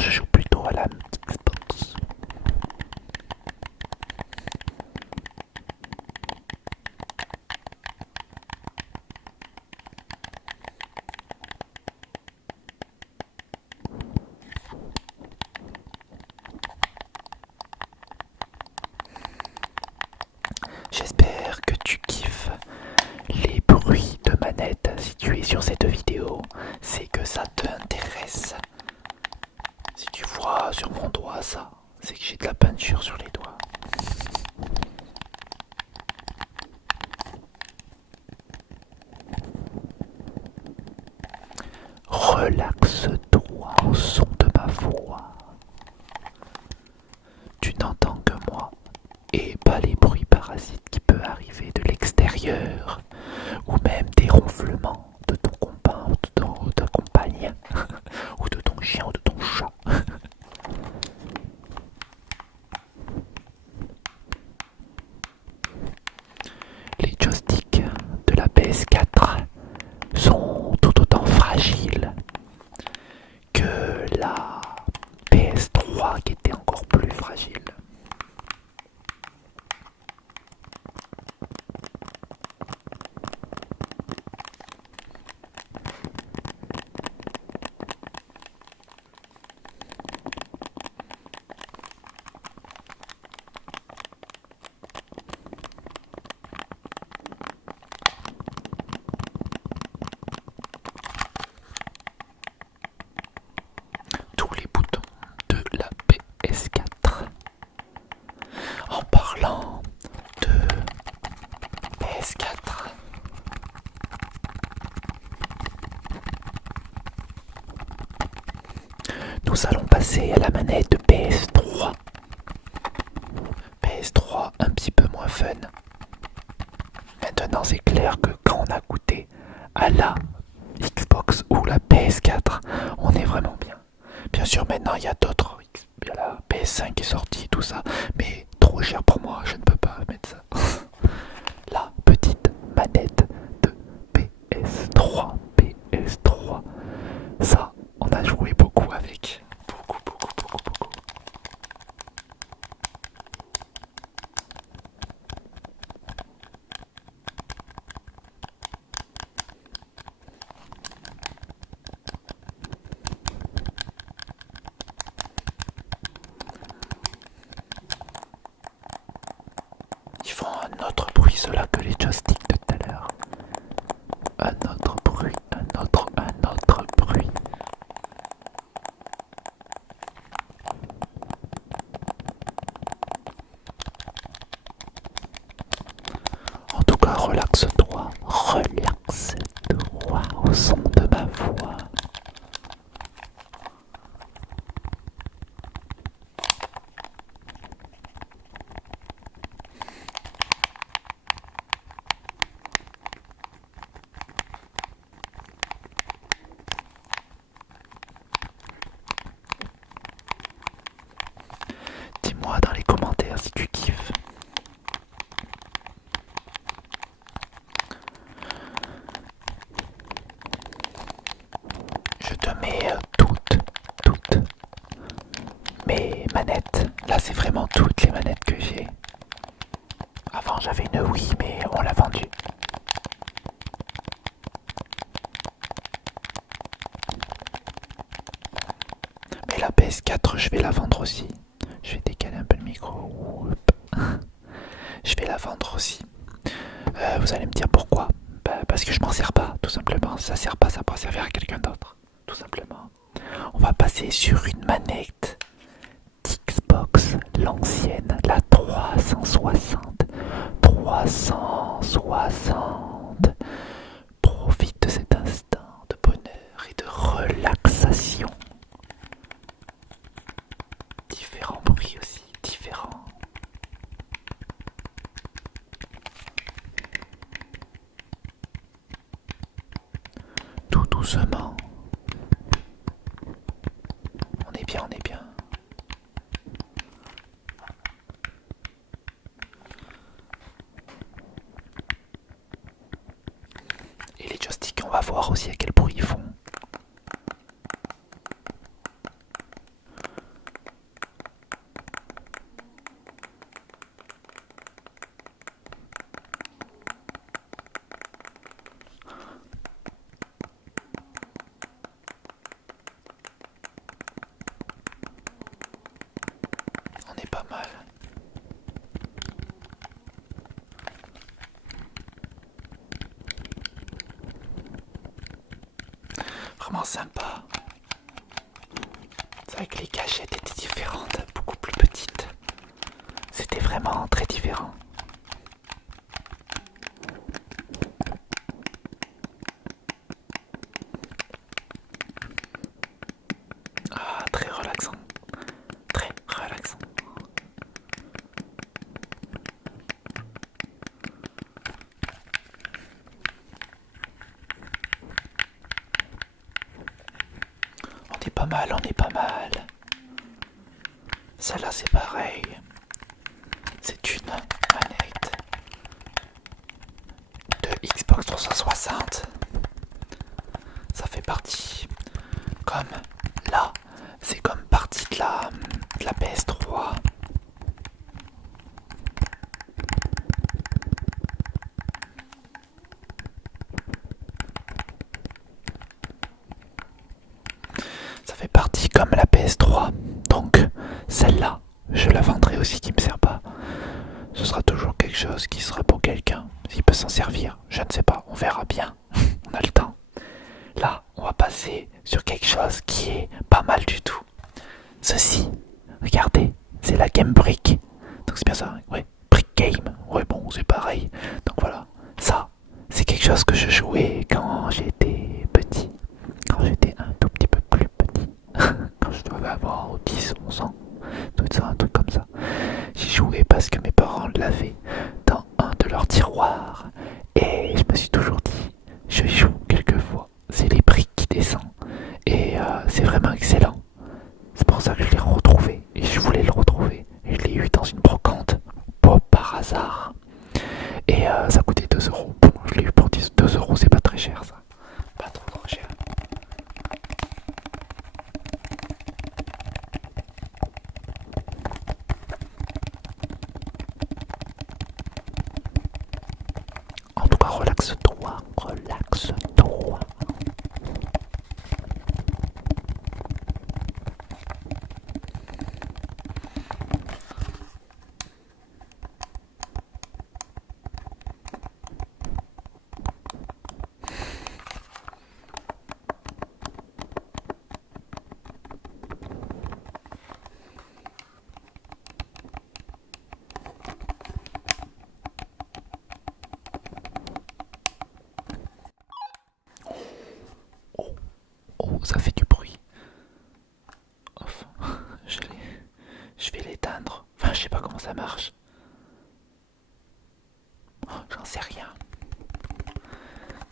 je joue plutôt à la Xbox. J'espère que tu kiffes les bruits de manette. Si tu es sur cette vidéo, c'est que ça t'intéresse. Si tu vois sur mon doigt ça, c'est que j'ai de la peinture sur les doigts. Relaxe-toi au son de ma voix. Tu n'entends que moi et pas les bruits parasites qui peuvent arriver de l'extérieur ou même des ronflements de ton copain ou de ta compagne ou de ton chien ou de ton chat. Les joysticks de la PS4 sont tout autant fragiles que la PS3 qui était encore plus fragile. Tous les boutons de la PS4. En parlant de PS4, nous allons passer à la manette PS3. PS3 un petit peu moins fun. Maintenant c'est clair que quand on a goûté à la Xbox ou la PS4, on est vraiment bien. Bien sûr maintenant il y a d'autres, il y a la PS5 qui est sortie, tout ça, mais trop cher pour moi, je ne peux pas mettre ça. La petite manette de PS3, PS3, ça on a joué beaucoup avec, beaucoup, beaucoup, beaucoup, beaucoup. Ils font un autre bruit cela que les joysticks de tout à l'heure. Un autre bruit, un autre bruit. En tout cas, relaxe-toi au son de ma voix. Dis-moi dans les commentaires si tu kiffes. Je te mets toutes mes manettes. Là, c'est vraiment toutes les manettes que j'ai. Avant, j'avais une Wii, mais on l'a vendue. Mais la PS4, je vais la vendre aussi. Je vais décaler un peu le micro. Je vais la vendre aussi. Vous allez me dire pourquoi. Parce que je m'en sers pas, tout simplement. Ça sert pas, ça pourra servir à quelqu'un d'autre. Tout simplement. On va passer sur une manette d'Xbox, l'ancienne, la 360. 360. Profite de cet instant de bonheur et de relaxation. Différents bruits aussi, différents. Tout doucement. On est bien, on est bien. Et les joysticks, on va voir aussi à quel bruit ils font. vraiment sympa. C'est vrai que les cachettes étaient différentes, beaucoup plus petites. C'était vraiment très différent. Ah, très relaxant. Très relaxant. On est pas mal, on est pas mal. Celle-là c'est pareil. C'est une manette de Xbox 360. Ça fait partie, comme là, c'est comme partie de la PS3. Ça fait partie comme la PS3. Donc celle-là, je la vendrai aussi qui me sert pas. Ce sera toujours quelque chose qui sera pour quelqu'un. S'il peut s'en servir, je ne sais pas, on verra bien. On a le temps. Là, on va passer sur quelque chose qui est pas mal du tout. Ceci, regardez, c'est la Game Brick. Donc c'est bien ça, ouais, Brick Game. Ouais, bon, c'est pareil. Donc voilà, ça, c'est quelque chose que je jouais quand j'étais petit. Quand j'étais un tout petit peu plus petit. Quand je devais avoir 10, 11 ans. Tout ça, un truc comme ça. J'y jouais parce que mes parents l'avaient dans un de leurs tiroirs. Et je me suis toujours dit, je y joue quelquefois. C'est les briques qui descendent. Et c'est vraiment excellent. C'est pour ça que je l'ai retrouvé. Et je voulais le retrouver. Et je l'ai eu dans une brocante. Pas par hasard. Et ça coûtait 2 euros. Bon, je l'ai eu pour 2 euros, c'est pas très cher ça. Pas trop trop cher. En tout cas, relaxe-toi, relaxe-toi. Oh, oh, ça fait du bruit. Ouf, je vais l'éteindre. Enfin, je sais pas comment ça marche. Oh, j'en sais rien.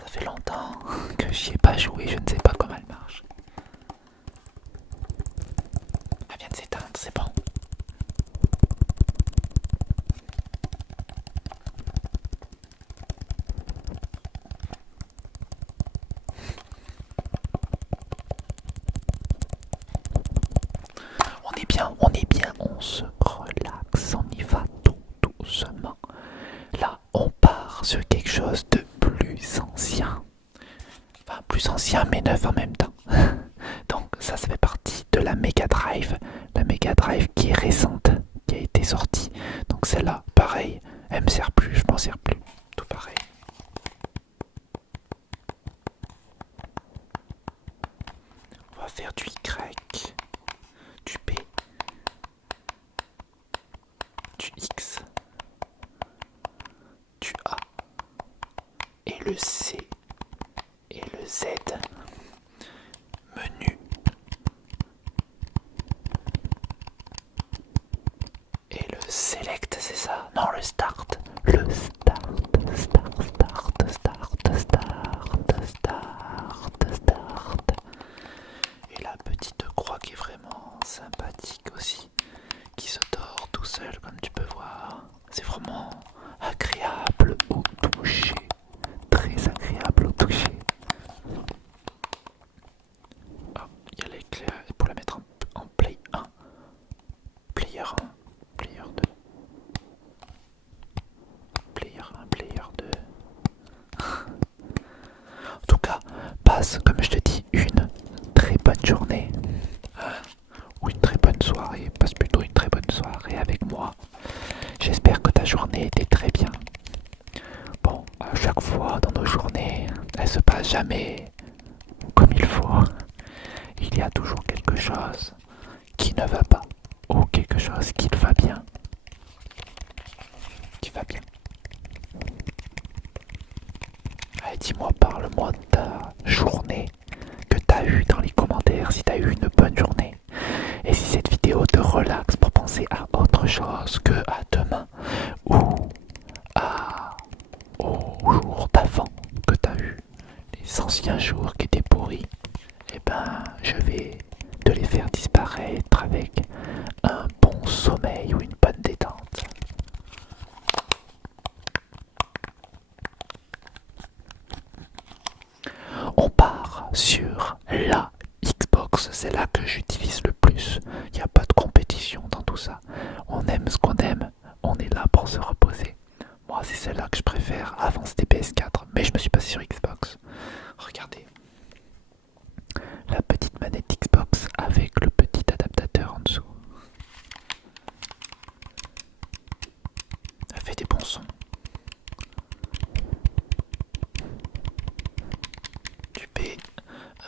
Ça fait longtemps que j'y ai pas joué, je ne sais pas comment elle marche. Elle vient de s'éteindre, c'est bon. On est bien, on se relaxe, on y va tout doucement. Là, on part sur quelque chose de plus ancien. Enfin, plus ancien mais neuf en même temps. Donc ça fait partie de la Mega Drive. La Mega Drive qui est récente, qui a été sortie. Donc celle-là, pareil, elle me sert plus, je m'en sers plus. Tout pareil. On va faire du Y, du B, du X, du A, et le C, et le Z. Menu. Et le select, c'est ça? Non, le start. Le start, start, start, start, start, start, start. Et la petite croix qui est vraiment sympathique aussi, qui se tord tout seul comme tu peux voir. C'est vraiment agréable au toucher. Très agréable au toucher. Oh, il y a les clés pour la mettre en play 1. Player 1, player 2. Player 1, player 2. En tout cas, passe, comme je te dis, une très bonne journée. Ou une très bonne soirée. Passe plutôt une très bonne soirée avec moi. J'espère que ta journée était très bien. Bon, à chaque fois dans nos journées, elle se passe jamais comme il faut. vas bien? Tu vas bien? Allez, dis-moi, parle-moi de ta journée que t'as eue dans les commentaires, si t'as eu une bonne journée. Et si cette vidéo te relaxe pour penser à autre chose que à demain ou au jour d'avant que t'as eu, les anciens jours qui étaient pourris, eh ben je vais te les faire disparaître avec un bon sommeil ou une bonne détente. On part sur la Xbox, c'est là que j'utilise le plus. Il n'y a pas de compétition dans tout ça. On aime ce qu'on aime, on est là pour se reposer. Moi, c'est celle-là que je préfère. Avant, c'était PS4, mais je me suis passé sur Xbox. Regardez. La petite manette Xbox avec le petit adaptateur en dessous. Elle fait des bons sons. Du B,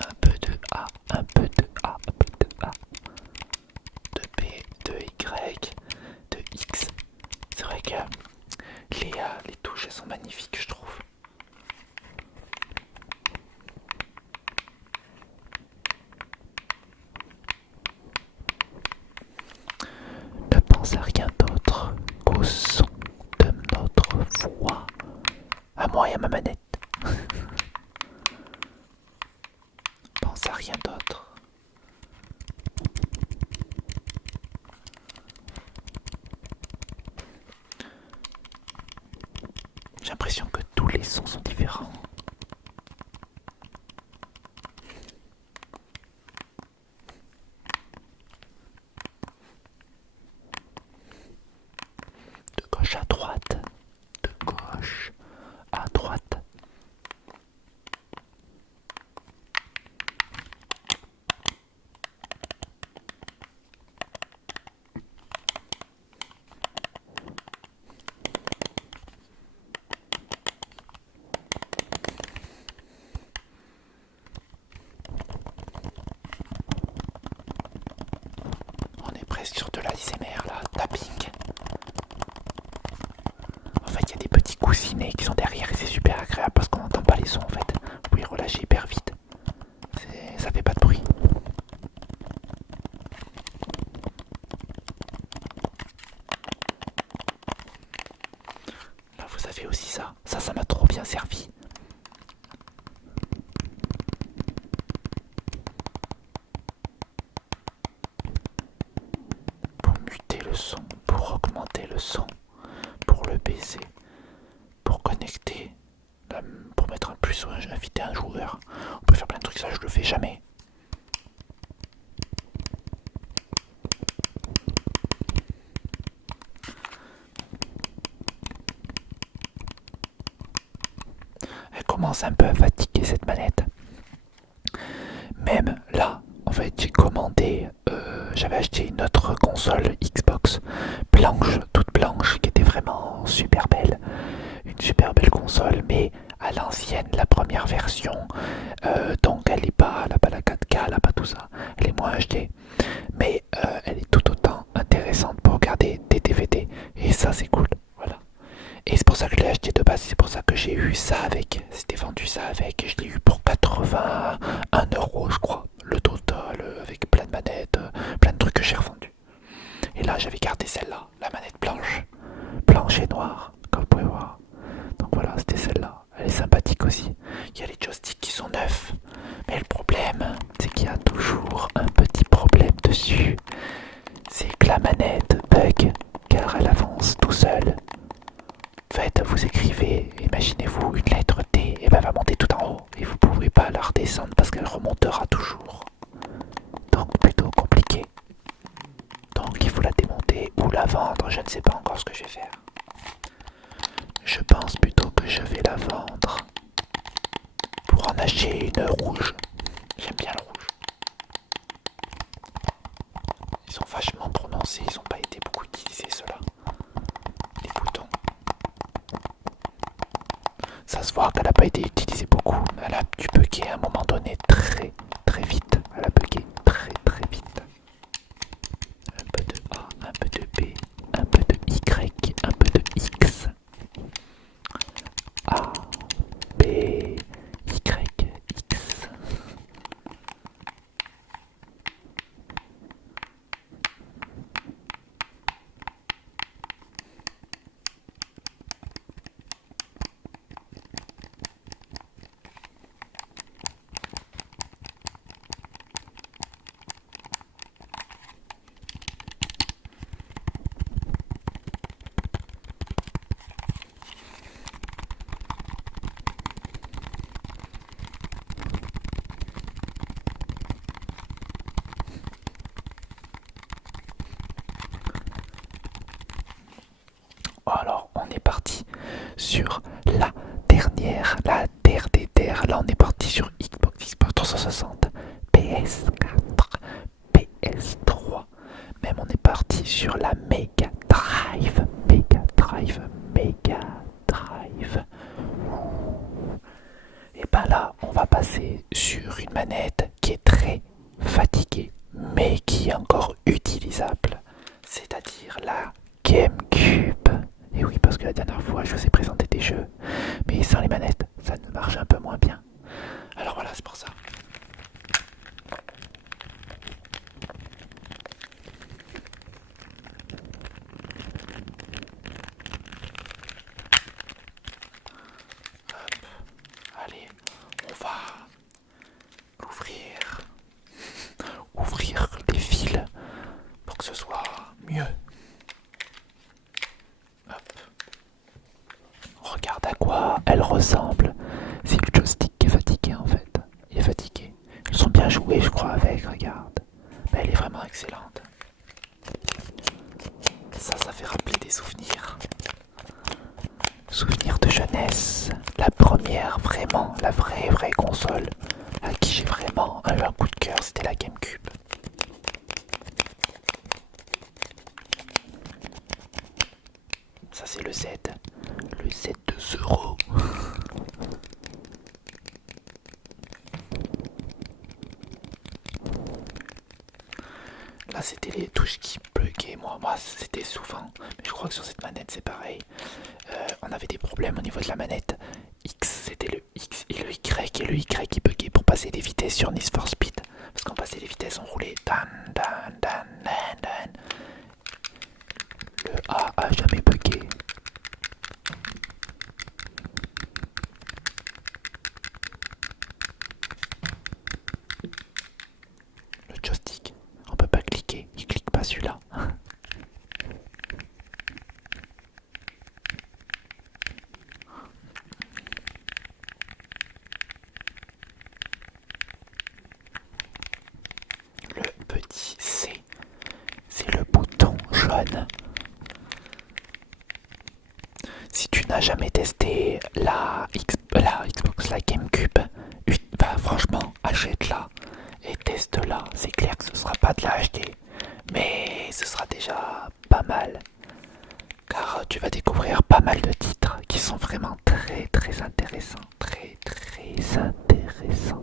un peu de A, un peu de A, un peu de A. De B, de Y, de X. C'est vrai que les touches elles sont magnifiques, je trouve. Ne pense à rien d'autre qu'au son de notre voix. À moi et à ma manette. Pense à rien d'autre. J'ai l'impression que tous les sons sont différents. De gauche à droite. De gauche à droite. On est presque sur de l'ASMR là, tapping. En fait, il y a des petits coussinets qui sont derrière et c'est super agréable parce qu'on n'entend pas les sons en fait. Vous pouvez relâcher hyper vite. Ça fait pas de bruit. Là, vous avez aussi ça. Ça m'a trop bien servi. Pour muter le son, pour augmenter le son, pour le baisser, pour connecter, pour mettre un plus ou inviter un joueur. On peut faire plein de trucs, ça je le fais jamais. Elle commence un peu à fatiguer cette manette. Même là, en fait, j'ai commandé, j'avais acheté une autre console Xbox blanche, toute blanche, qui était vraiment super belle. Une super belle console, mais à l'ancienne, la première version. Donc elle n'a pas la 4K, elle n'a pas tout ça. Elle est moins HD. Mais elle est tout autant intéressante pour regarder des DVD. Et ça, c'est cool. Voilà. Et c'est pour ça que je l'ai acheté de base. C'est pour ça que j'ai eu ça avec. C'était vendu ça avec. Et je l'ai eu pour 81 € je crois. Le total avec plein de manettes, plein de trucs que j'ai revendus. Et là j'avais gardé celle-là, la manette blanche. Blanche et noire, comme vous pouvez voir. Donc voilà, c'était celle-là. Elle est sympathique aussi. Il y a les joysticks qui sont neufs. Mais le problème, c'est qu'il y a toujours un petit problème dessus. C'est que la manette bug, car elle avance tout seul. En fait, vous écrivez, imaginez-vous, une lettre T, et elle va monter tout en haut. Et vous pouvez pas la redescendre parce qu'elle remontera toujours. Donc plutôt compliqué. Donc il faut la démonter ou la vendre, je ne sais pas encore ce que je vais faire. Je pense plutôt que je vais la vendre pour en acheter une rouge. J'aime bien le rouge. Ils sont vachement prononcés, ils n'ont pas été beaucoup utilisés ceux-là. Les boutons. Ça se voit qu'elle n'a pas été utilisée beaucoup. Elle a dû bugger à un moment donné très très vite. Elle a bugué très très vite. Un peu de A, un peu de B, sur la la terre des terres. Là, on est parti sur Xbox 360, PS4, PS3. Même on est parti sur la Mega Drive. Et ben là, on va passer sur une manette qui est très fatiguée, mais qui est encore utilisable. C'est-à-dire la GameCube. Et oui, parce que la dernière fois, je vous ai présenté des jeux, mais sans les manettes, ça ne marche un peu moins bien. Alors voilà, c'est pour ça. Allez, on va ouvrir les fils pour que ce soit mieux. Hop. Regarde à quoi elle ressemble. C'est le joystick qui est fatigué en fait. Il est fatigué. Ils sont bien joués, je crois, avec. Regarde. Mais elle est vraiment excellente. Ça fait rappeler des souvenirs. Souvenirs de jeunesse. La première, vraiment, la vraie console à qui j'ai vraiment eu un coup de cœur, c'était la GameCube. Ça c'est le Z. Le Z de 2€. Là c'était les touches qui buggaient, moi c'était souvent, mais je crois que sur cette manette c'est pareil. On avait des problèmes au niveau de la manette. X, c'était le X et le Y qui buggaient pour passer des vitesses sur Need for Speed. Parce qu'on passait les vitesses, on roulait dan. Le A a jamais bugué. Le joystick, on peut pas cliquer, il clique pas celui-là. Le petit C, c'est le bouton jaune. Si tu n'as jamais testé la Xbox, la GameCube, bah franchement, achète-la et teste-la. C'est clair que ce sera pas de la HD, mais ce sera déjà pas mal. Car tu vas découvrir pas mal de titres qui sont vraiment très intéressants. Très intéressants.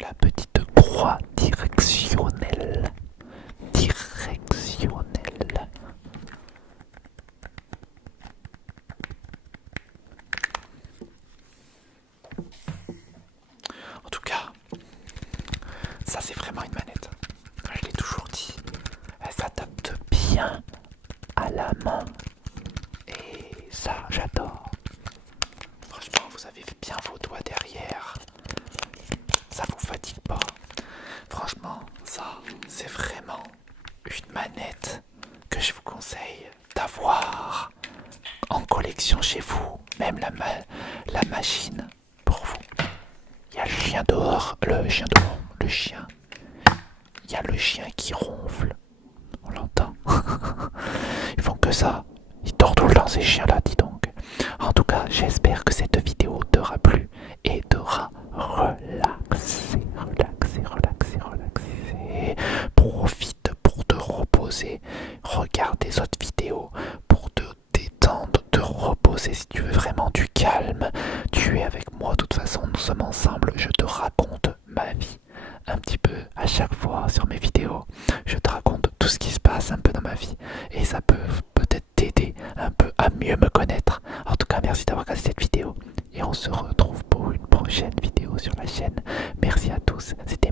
La petite croix directionnelle. En tout cas, ça c'est vraiment une manette. Je l'ai toujours dit. Elle s'adapte bien à la main. Et ça, j'adore. Franchement, vous avez bien vos doigts derrière. Ça vous fatigue pas. Franchement, ça, c'est vraiment une manette que je vous conseille d'avoir en collection chez vous. Même la machine pour vous. Il y a le chien dehors. Le chien. Il y a le chien qui ronfle. On l'entend. Ils font que ça. Ils dorment tout le temps ces chiens-là, dis donc. En tout cas, j'espère que cette vidéo t'aura plu et t'aura relaxé. Profite pour te reposer. Regarde des autres vidéos pour te détendre, te reposer si tu veux vraiment du calme. Tu es avec moi, de toute façon, nous sommes ensemble. Je te raconte ma vie un petit peu à chaque fois sur mes vidéos. Je te raconte tout ce qui se passe un peu dans ma vie et ça peut peut-être t'aider un peu à mieux me connaître. En tout cas, merci d'avoir regardé cette vidéo et on se retrouve pour une prochaine vidéo sur la chaîne. Merci à tous. C'était